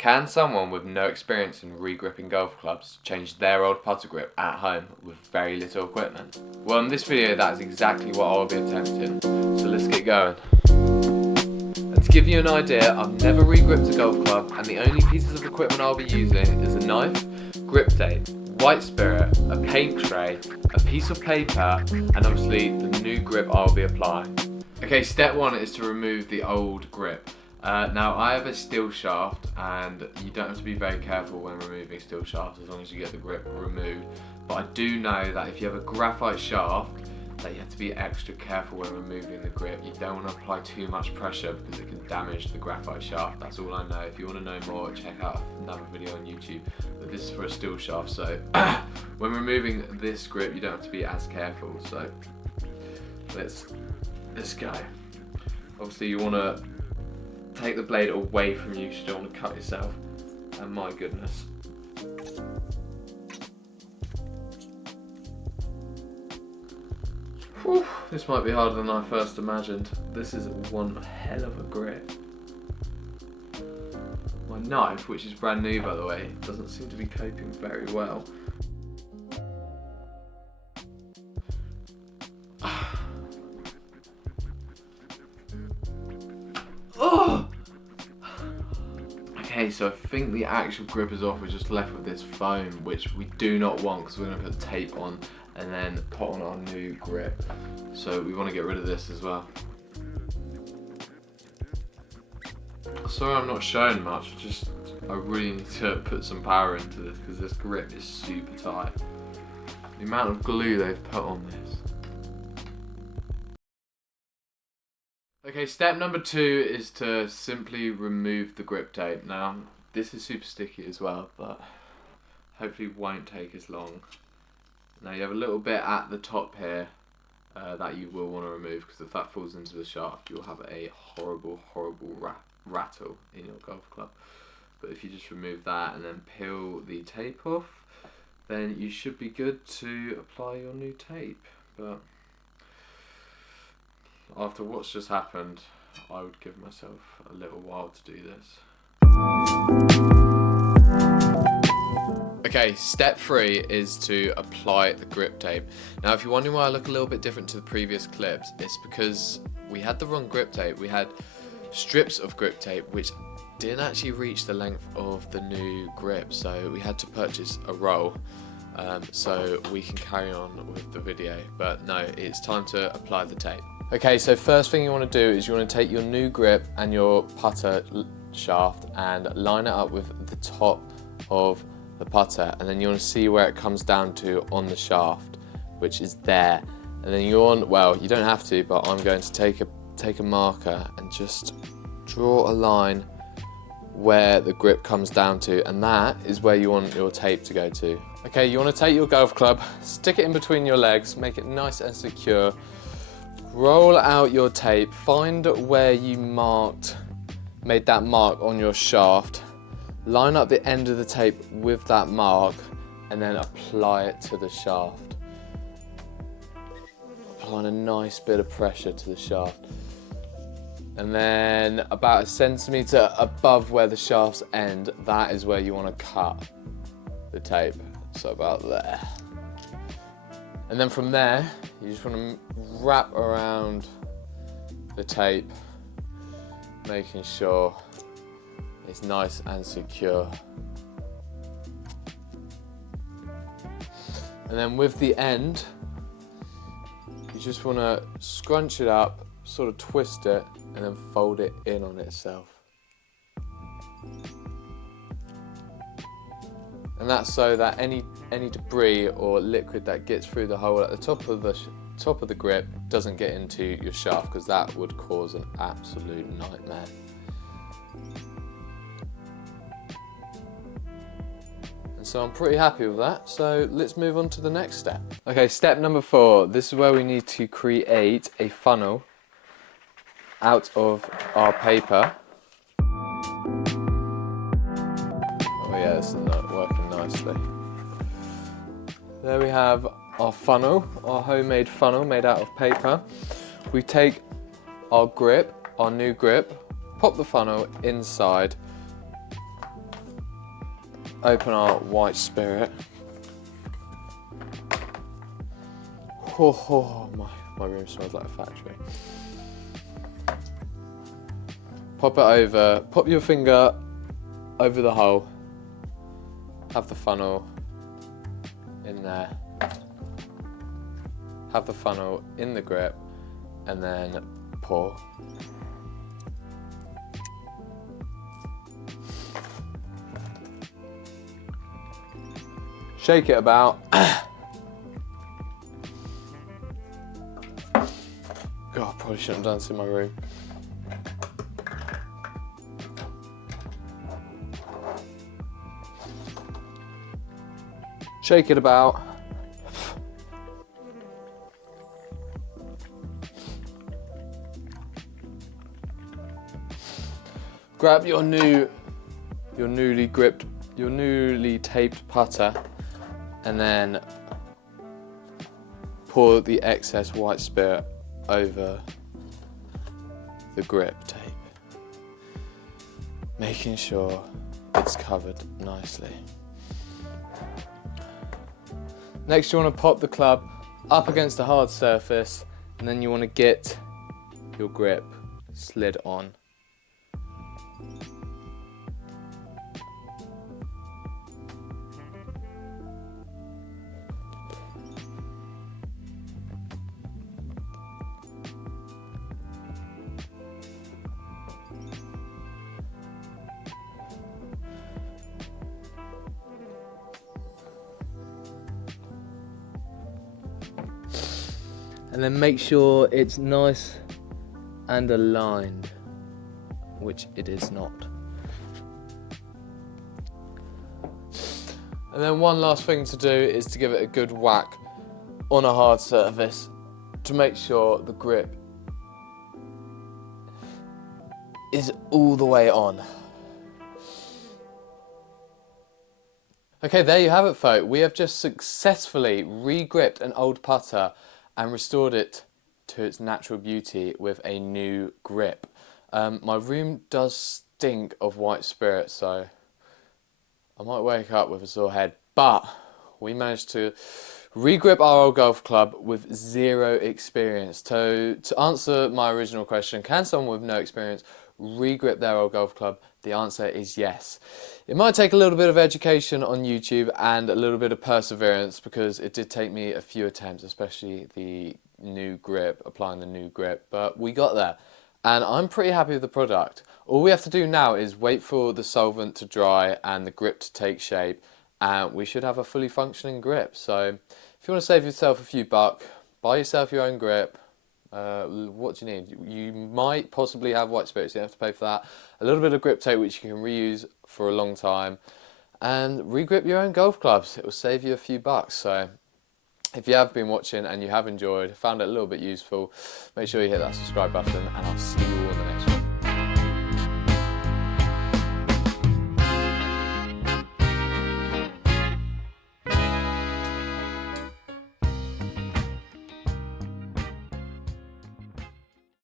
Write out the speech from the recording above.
Can someone with no experience in re-gripping golf clubs change their old putter grip at home with very little equipment? Well, in this video that is exactly what I'll be attempting, so let's get going. And to give you an idea, I've never re-gripped a golf club, and the only pieces of equipment I'll be using is a knife, grip tape, white spirit, a paint tray, a piece of paper, and obviously the new grip I'll be applying. Okay, step one is to remove the old grip. Now I have a steel shaft, and you don't have to be very careful when removing steel shafts as long as you get the grip removed. But I do know that if you have a graphite shaft, that you have to be extra careful when removing the grip. You don't want to apply too much pressure because it can damage the graphite shaft. That's all I know. If you want to know more, check out another video on YouTube. But this is for a steel shaft, so when removing this grip, you don't have to be as careful. So let's go. Obviously, you want to take the blade away from you, so you don't want to cut yourself. And my goodness. Whew, this might be harder than I first imagined. This is one hell of a grip. My knife, which is brand new by the way, doesn't seem to be coping very well. Oh! Okay, so I think the actual grip is off. We're just left with this foam, which we do not want because we're going to put tape on and then put on our new grip. So we want to get rid of this as well. Sorry I'm not showing much, I really need to put some power into this because this grip is super tight. The amount of glue they've put on this. Okay, step number 2 is to simply remove the grip tape. Now, this is super sticky as well, but hopefully won't take as long. Now you have a little bit at the top here that you will want to remove, because if that falls into the shaft, you'll have a horrible rattle in your golf club. But if you just remove that and then peel the tape off, then you should be good to apply your new tape. But after what's just happened, I would give myself a little while to do this. Okay, step 3 is to apply the grip tape. Now if you're wondering why I look a little bit different to the previous clips, it's because we had the wrong grip tape. We had strips of grip tape which didn't actually reach the length of the new grip, so we had to purchase a roll so we can carry on with the video. But no, it's time to apply the tape. Okay, so first thing you want to do is you want to take your new grip and your putter shaft and line it up with the top of the putter, and then you want to see where it comes down to on the shaft, which is there. And then you don't have to, but I'm going to take a marker and just draw a line where the grip comes down to, and that is where you want your tape to go to. Okay, you want to take your golf club, stick it in between your legs, make it nice and secure. Roll out your tape, find where you made that mark on your shaft, line up the end of the tape with that mark, and then apply it to the shaft. Applying a nice bit of pressure to the shaft. And then about 1 centimetre above where the shafts end, that is where you want to cut the tape. So about there. And then from there, you just want to wrap around the tape, making sure it's nice and secure. And then with the end, you just want to scrunch it up, sort of twist it, and then fold it in on itself. And that's so that any debris or liquid that gets through the hole at the top of the grip doesn't get into your shaft, because that would cause an absolute nightmare. And so I'm pretty happy with that, so let's move on to the next step. Okay, step number 4, this is where we need to create a funnel out of our paper. Oh yeah, this is not working nicely. There we have our funnel, our homemade funnel made out of paper. We take our grip, our new grip, pop the funnel inside, open our white spirit. Oh, my room smells like a factory. Pop it over, pop your finger over the hole, have the funnel in there, have the funnel in the grip, and then pour. Shake it about. God, probably shouldn't have done this in my room. Shake it about. Grab your newly taped putter, and then pour the excess white spirit over the grip tape, making sure it's covered nicely. Next, you want to pop the club up against a hard surface, and then you want to get your grip slid on. And then make sure it's nice and aligned, which it is not. And then one last thing to do is to give it a good whack on a hard surface to make sure the grip is all the way on. Okay, there you have it, folks. We have just successfully re-gripped an old putter and restored it to its natural beauty with a new grip. My room does stink of white spirit, so I might wake up with a sore head, but we managed to re-grip our old golf club with zero experience. So to answer my original question, can someone with no experience re-grip their old golf club? The answer is yes. It might take a little bit of education on YouTube and a little bit of perseverance, because it did take me a few attempts, especially the new grip, applying the new grip, but we got there. And I'm pretty happy with the product. All we have to do now is wait for the solvent to dry and the grip to take shape, and we should have a fully functioning grip. So if you want to save yourself a few bucks, buy yourself your own grip. What do you need? You might possibly have white spirit, so you don't have to pay for that. A little bit of grip tape which you can reuse for a long time, and re-grip your own golf clubs. It will save you a few bucks. So if you have been watching and you have enjoyed, found it a little bit useful, make sure you hit that subscribe button, and I'll see you all in the next